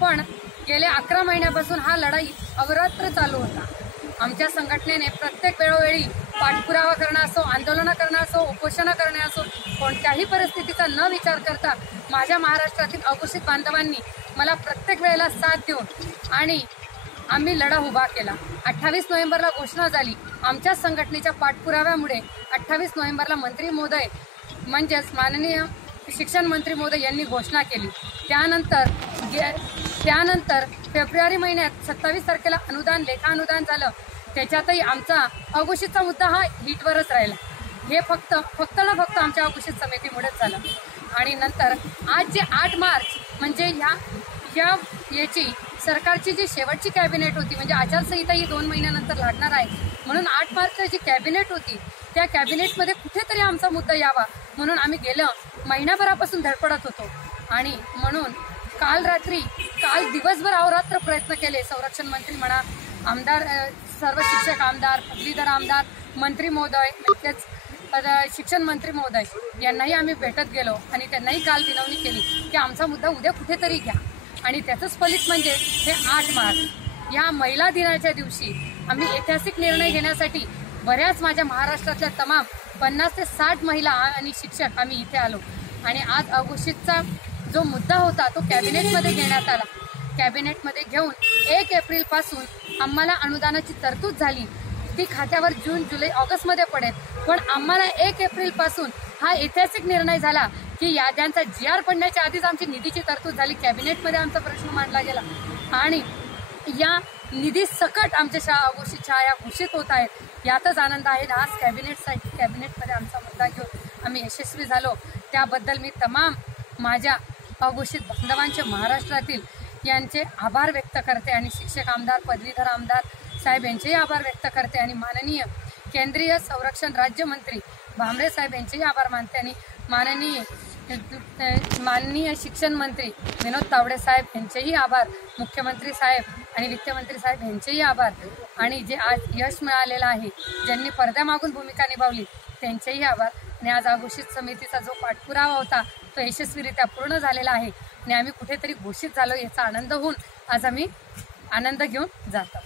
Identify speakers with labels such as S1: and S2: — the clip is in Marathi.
S1: पण गेल्या अकरा महिन्यापासून हा लढाई अवरात्र चालू होता. आमच्या संघटनेने प्रत्येक वेळोवेळी पाठपुरावा करणं असो आंदोलनं करणं असो उपोषणं करणे असो कोणत्याही परिस्थितीचा न विचार करता माझ्या महाराष्ट्रातील अघोषित बांधवांनी मला प्रत्येक वेळेला साथ देऊन आणि आम्ही लढा उभा केला. अठ्ठावीस नोव्हेंबरला घोषणा झाली. आमच्या संघटनेच्या पाठपुराव्यामुळे अठ्ठावीस नोव्हेंबरला मंत्री मोदय म्हणजेच माननीय शिक्षण मंत्री मोदय यांनी घोषणा केली. त्यानंतर गे- त्यानंतर फेब्रुवारी महिन्यात सत्तावीस तारखेला अनुदान लेखा अनुदान झालं. त्याच्यातही आमचा अघोषितचा मुद्दा हा हिटवरच राहिला. हे फक्त फक्त ना फक्त आमच्या अघोषित समितीमुळेच झालं. आणि नंतर आज जे आठ मार्च म्हणजे ह्या या याची सरकारची जी शेवटची कॅबिनेट होती म्हणजे आचारसंहिता ही दोन महिन्यानंतर लागणार आहे. म्हणून आठ मार्चला जी कॅबिनेट होती त्या कॅबिनेटमध्ये कुठेतरी आमचा मुद्दा यावा. म्हणून आम्ही गेलं महिनाभरापासून धडपडत होतो. आणि म्हणून काल रात्री काल दिवसभर अहोरात्र प्रयत्न केले. संरक्षण मंत्री म्हणा आमदार सर्व शिक्षक आमदार पदवीधर आमदार मंत्री महोदय तेच शिक्षण मंत्री महोदय यांनाही आम्ही भेटत गेलो आणि त्यांनाही काल विनवणी केली की आमचा मुद्दा उद्या कुठेतरी घ्या. आणि त्याचंच फलित म्हणजे हे आठ मार्च. या महिला दिनाच्या दिवशी आम्ही ऐतिहासिक निर्णय घेण्यासाठी बऱ्याच माझ्या महाराष्ट्रातल्या तमाम पन्नास ते साठ महिला आणि शिक्षक आम्ही इथे आलो. आणि आज अघोषितचा जो मुद्दा होता तो कॅबिनेटमध्ये घेण्यात आला. कॅबिनेटमध्ये घेऊन एक एप्रिलपासून आम्हाला अनुदानाची तरतूद झाली. ती खात्यावर जून जुलै ऑगस्टमध्ये पडेल. पण आम्हाला एक एप्रिलपासून हा ऐतिहासिक निर्णय झाला की याद्यांचा जी आर पडण्याच्या आधीच आमची निधीची तरतूद झाली. कॅबिनेटमध्ये आमचा प्रश्न मांडला गेला. आणि या निधी सकट आमच्या शाळा घोषित छाया घोषित होत आहेत. यातच आनंद आहे. आज कॅबिनेटसाठी कॅबिनेटमध्ये आमचा मुद्दा घेऊन आम्ही यशस्वी झालो. त्याबद्दल मी तमाम माझ्या अघोषित बांधवांचे महाराष्ट्रातील यांचे आभार व्यक्त करते आणि शिक्षक आमदार पदवीधर आमदार साहेब यांचेही आभार व्यक्त करते आणि माननीय केंद्रीय संरक्षण राज्यमंत्री भांबरे साहेब यांचेही आभार मानते आणि माननीय माननीय शिक्षण मंत्री विनोद तावडे साहेब यांचेही आभार मुख्यमंत्री साहेब आणि वित्तमंत्री साहेब यांचेही आभार. आणि जे आज यश मिळालेलं आहे ज्यांनी पडद्यामागून भूमिका निभावली त्यांचेही आभार. आणि आज अघोषित समितीचा जो पाठपुरावा होता तो यशस्वीरित्या पूर्ण झालेला आहे आणि आम्ही कुठेतरी घोषित झालो याचा आनंद होऊन आज आम्ही आनंद घेऊन जातो.